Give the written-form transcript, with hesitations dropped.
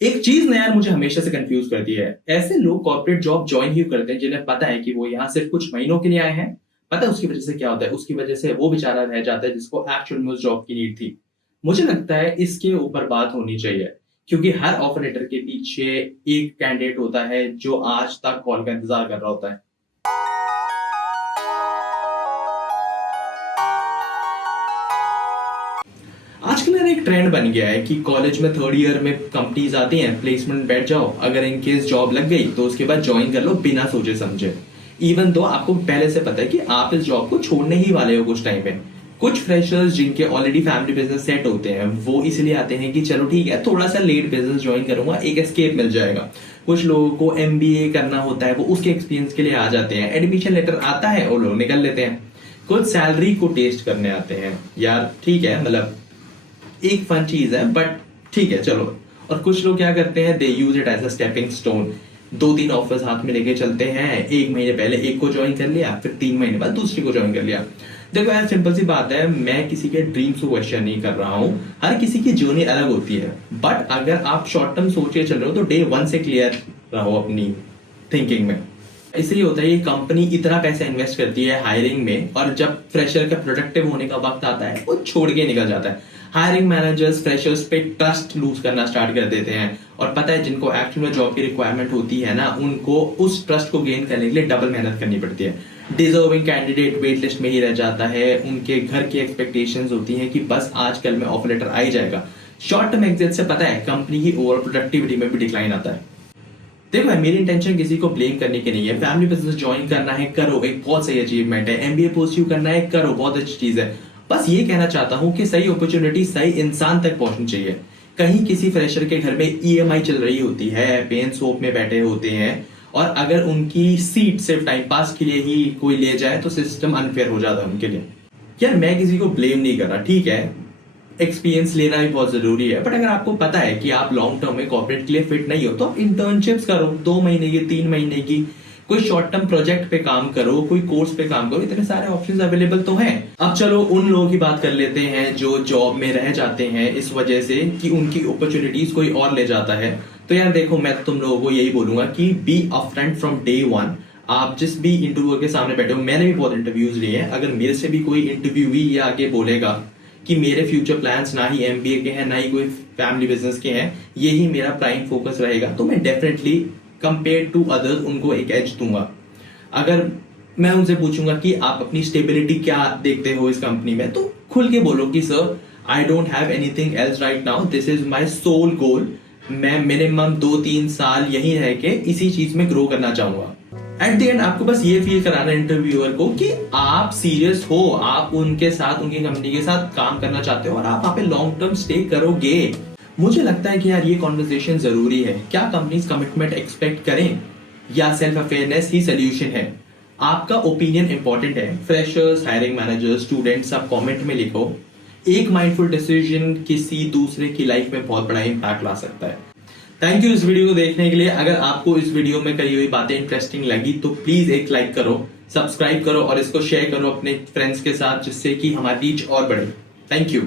एक चीज ने यार मुझे हमेशा से कंफ्यूज कर दिया है। ऐसे लोग कॉर्पोरेट जॉब ज्वाइन ही करते हैं जिन्हें पता है कि वो यहाँ सिर्फ कुछ महीनों के लिए आए हैं। पता है उसकी वजह से क्या होता है? उसकी वजह से वो बेचारा रह जाता है जिसको एक्चुअल में उस जॉब की नीड थी। मुझे लगता है इसके ऊपर बात होनी चाहिए, क्योंकि हर ऑफर लेटर के पीछे एक कैंडिडेट होता है जो आज तक कॉल का इंतजार कर रहा होता है। आजकल यार एक ट्रेंड बन गया है कि कॉलेज में थर्ड ईयर में कंपनीज आती हैं, प्लेसमेंट बैठ जाओ, अगर इन केस जॉब लग गई तो उसके बाद ज्वाइन कर लो बिना सोचे समझे। इवन दो आपको पहले से पता है कि आप इस जॉब को छोड़ने ही वाले हो कुछ टाइम में। कुछ फ्रेशर्स जिनके ऑलरेडी फैमिली बिजनेस सेट होते हैं वो इसलिए आते हैं कि चलो ठीक है थोड़ा सा लेट बिजनेस ज्वाइन करूंगा, एक एस्केप मिल जाएगा। कुछ लोगों को एमबीए करना होता है, वो उसके एक्सपीरियंस के लिए आ जाते हैं। एडमिशन लेटर आता है वो लोग निकल लेते हैं। कुछ सैलरी को टेस्ट करने आते हैं, यार ठीक है मतलब एक फन चीज है बट ठीक है चलो। और कुछ लोग क्या करते हैं, they use it as a stepping stone. दो तीन ऑफर्स हाथ में लेके चलते हैं, एक महीने पहले एक को ज्वाइन कर लिया, फिर 3 महीने बाद दूसरी को ज्वाइन कर लिया। देखो यार सिंपल सी बात है, मैं किसी के ड्रीम्स को क्वेश्चन नहीं कर रहा हूं। हर किसी की जर्नी अलग होती है, बट अगर आप शॉर्ट टर्म सोच के चल रहे हो तो डे वन से क्लियर रहो अपनी थिंकिंग में। इसलिए होता है ये कंपनी इतना पैसा इन्वेस्ट करती है हायरिंग में, और जब फ्रेशर का प्रोडक्टिव होने का वक्त आता है वो छोड़ के निकल जाता है। हायरिंग मैनेजर्स फ्रेशर्स पे ट्रस्ट लूज करना स्टार्ट कर देते हैं, और पता है जिनको एक्चुअल में जॉब की रिक्वायरमेंट होती है ना, उनको उस ट्रस्ट को गेन करने के लिए डबल मेहनत करनी पड़ती है। डिजर्विंग कैंडिडेट वेट लिस्ट में ही रह जाता है, उनके घर की एक्सपेक्टेशंस होती हैं कि बस आजकल में ऑफर लेटर आ ही जाएगा। शॉर्ट टर्म एग्जिट से पता है कंपनी की ओवर प्रोडक्टिविटी में भी डिक्लाइन आता है। देखो भाई मेरी इंटेंशन किसी को ब्लेम करने की नहीं है। फैमिली बिजनेस ज्वाइन करना है करो, एक बहुत सही अचीवमेंट है। एमबीए परस्यू करना है करो, बहुत अच्छी चीज है। बस ये कहना चाहता हूं कि सही अपॉर्चुनिटी सही इंसान तक पहुंचनी चाहिए। कहीं किसी फ्रेशर के घर में ईएमआई चल रही होती है, पेन सोप में बैठे होते हैं, और अगर उनकी सीट सिर्फ टाइम पास के लिए ही कोई ले जाए तो सिस्टम अनफेयर हो जाता है उनके लिए। यार मैं किसी को ब्लेम नहीं कर रहा, ठीक है एक्सपीरियंस लेना भी बहुत जरूरी है, बट अगर आपको पता है कि आप लॉन्ग टर्म में कॉर्पोरेट के लिए फिट नहीं हो तो आप इंटर्नशिप्स करो, 2 महीने की 3 महीने की। कोई शॉर्ट टर्म प्रोजेक्ट पे काम करो, कोई कोर्स पे काम करो, इतने सारे ऑप्शंस अवेलेबल तो हैं। अब चलो उन लोगों की बात कर लेते हैं जो जॉब में रह जाते हैं इस वजह से कि उनकी अपॉर्चुनिटीज कोई और ले जाता है। तो यार देखो मैं तुम लोगों को यही बोलूंगा कि be upfront from day one. आप जिस भी इंटरव्यू के सामने बैठे हो, मैंने भी बहुत इंटरव्यूज लिए हैं, अगर मेरे से भी कोई इंटरव्यूवी ये आगे बोलेगा कि मेरे फ्यूचर प्लान्स ना ही एमबीए के हैं ना ही कोई फैमिली बिजनेस के हैं, यही मेरा प्राइम फोकस रहेगा, तो मैं डेफिनेटली कंपेयर टू अदर्स उनको एक एज दूंगा। अगर मैं उनसे पूछूंगा कि आप अपनी स्टेबिलिटी क्या देखते हो इस कंपनी में, तो खुल के बोलो कि sir I don't have anything else right now, this is my sole goal. मैं मिनिमम 2-3 साल यहीं रह के इसी चीज में ग्रो करना चाहूंगा। एट द एंड आपको बस ये फील कराना इंटरव्यूअर को कि आप सीरियस हो, आप उनके साथ उनकी कंपनी के साथ काम करना चाहते हो और आप वहां पे लॉन्ग टर्म स्टे करोगे। मुझे लगता है कि यार ये कॉन्वर्सेशन जरूरी है। क्या कंपनीज कमिटमेंट एक्सपेक्ट करें या सेल्फ अवेयरनेस ही सोल्यूशन है? आपका ओपिनियन इंपॉर्टेंट है। फ्रेशर्स, हायरिंग मैनेजर्स, स्टूडेंट्स, सब कमेंट में लिखो। एक माइंडफुल डिसीजन किसी दूसरे की लाइफ में बहुत बड़ा इंपैक्ट ला सकता है। थैंक यू इस वीडियो को देखने के लिए। अगर आपको इस वीडियो में करी हुई बातें इंटरेस्टिंग लगी तो प्लीज एक लाइक करो, सब्सक्राइब करो और इसको शेयर करो अपने फ्रेंड्स के साथ, जिससे कि हमारी रीच और बढ़े। Thank you.